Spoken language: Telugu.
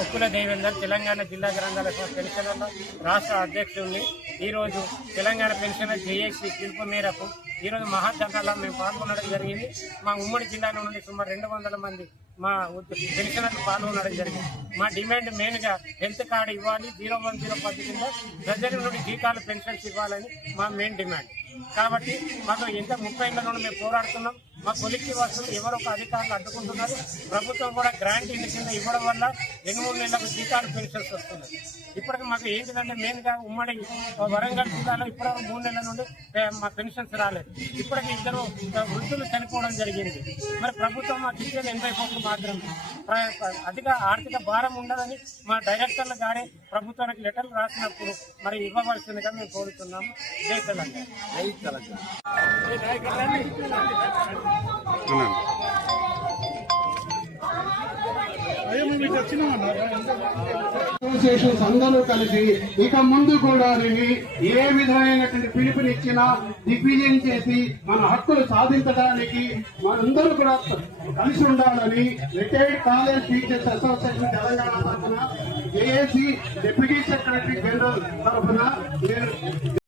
కొక్కుల దేవేందర్ తెలంగాణ జిల్లా గ్రంథాల పెన్షనర్ల రాష్ట్ర అధ్యక్షుడిని. ఈరోజు తెలంగాణ పెన్షనర్ జేఏసీ పిలుపు మేరకు ఈరోజు మహాధర్నాలో మేము పాల్గొనడం జరిగింది. మా ఉమ్మడి జిల్లా నుండి సుమారు 200 మంది మా పెన్షనర్లు పాల్గొనడం జరిగింది. మా డిమాండ్ మెయిన్గా హెల్త్ కార్డు ఇవ్వాలి, 0110 పద్ధతిలో ప్రజల నుండి జీతాలు పెన్షన్స్ ఇవ్వాలని మా మెయిన్ డిమాండ్. కాబట్టి మాకు ఇంత 30 ఏళ్ల నుండి మేము పోరాడుతున్నాం. మా కొలిక్కి వస్తువులు ఎవరో ఒక అధికారులు అడ్డుకుంటున్నారు. ప్రభుత్వం కూడా గ్రాంట్ ఇంటి కింద ఇవ్వడం వల్ల 2-3 నెలలకు జీతాలు పెన్షన్స్ వస్తున్నాయి. ఇప్పటికి మాకు ఏంటిదంటే మెయిన్గా ఉమ్మడి వరంగల్ జిల్లాలో ఇప్పటివరకు 3 నెలల నుండి మా పెన్షన్స్ రాలేదు. ఇప్పటికి 2 వృద్ధులు చనిపోవడం జరిగింది. మరి ప్రభుత్వం మాకు ఇచ్చేది 80 కోట్లు మాత్రమే. అధిక ఆర్థిక భారం ఉండదని మా డైరెక్టర్లు గారే ప్రభుత్వానికి లెటర్లు రాసినప్పుడు మరి ఇవ్వవలసిందిగా మేము కోరుతున్నాము. జై తెలంగాణ. అసోసియేషన్స్ అందరూ కలిసి ఇక ముందు కూడా ఏ విధమైనటువంటి పిలుపునిచ్చినా దిగ్విజయం చేసి మన హక్కులు సాధించడానికి మనందరూ కూడా కలిసి ఉండాలని retired college teachers association Telangana తరఫున జేఏసీ డిప్యూటీ సెక్రటరీ జనరల్ తరఫున నేను